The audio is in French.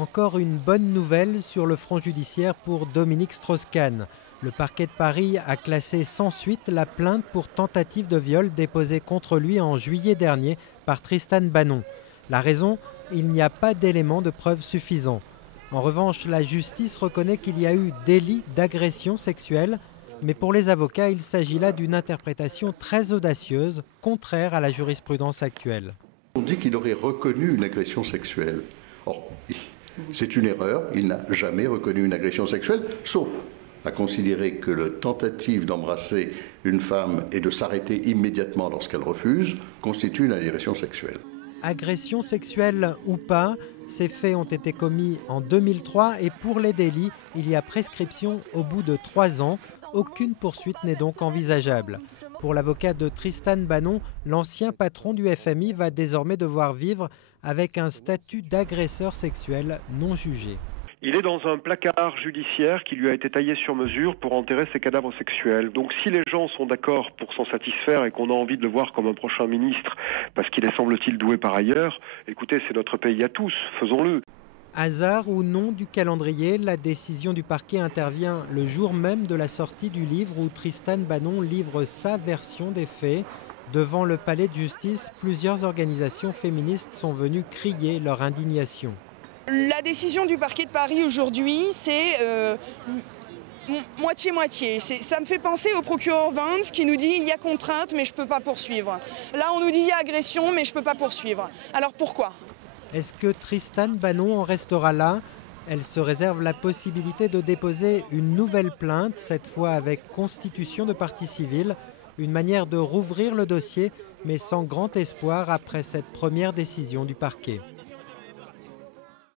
Encore une bonne nouvelle sur le front judiciaire pour Dominique Strauss-Kahn. Le parquet de Paris a classé sans suite la plainte pour tentative de viol déposée contre lui en juillet dernier par Tristan Banon. La raison, il n'y a pas d'éléments de preuve suffisants. En revanche, la justice reconnaît qu'il y a eu délit d'agression sexuelle, mais pour les avocats, il s'agit là d'une interprétation très audacieuse, contraire à la jurisprudence actuelle. On dit qu'il aurait reconnu une agression sexuelle. Or, c'est une erreur, il n'a jamais reconnu une agression sexuelle, sauf à considérer que la tentative d'embrasser une femme et de s'arrêter immédiatement lorsqu'elle refuse constitue une agression sexuelle. Agression sexuelle ou pas, ces faits ont été commis en 2003 et pour les délits, il y a prescription au bout de 3 ans. Aucune poursuite n'est donc envisageable. Pour l'avocat de Tristan Banon, l'ancien patron du FMI va désormais devoir vivre avec un statut d'agresseur sexuel non jugé. Il est dans un placard judiciaire qui lui a été taillé sur mesure pour enterrer ses cadavres sexuels. Donc si les gens sont d'accord pour s'en satisfaire et qu'on a envie de le voir comme un prochain ministre, parce qu'il est semble-t-il doué par ailleurs, écoutez, c'est notre pays à tous, faisons-le. Hasard ou non du calendrier, la décision du parquet intervient le jour même de la sortie du livre où Tristan Banon livre sa version des faits. Devant le palais de justice, plusieurs organisations féministes sont venues crier leur indignation. La décision du parquet de Paris aujourd'hui, c'est moitié-moitié. Ça me fait penser au procureur Vance qui nous dit il y a contrainte mais je ne peux pas poursuivre. Là on nous dit il y a agression mais je ne peux pas poursuivre. Alors pourquoi ? Est-ce que Tristan Banon en restera là ? Elle se réserve la possibilité de déposer une nouvelle plainte, cette fois avec constitution de partie civile, une manière de rouvrir le dossier, mais sans grand espoir après cette première décision du parquet.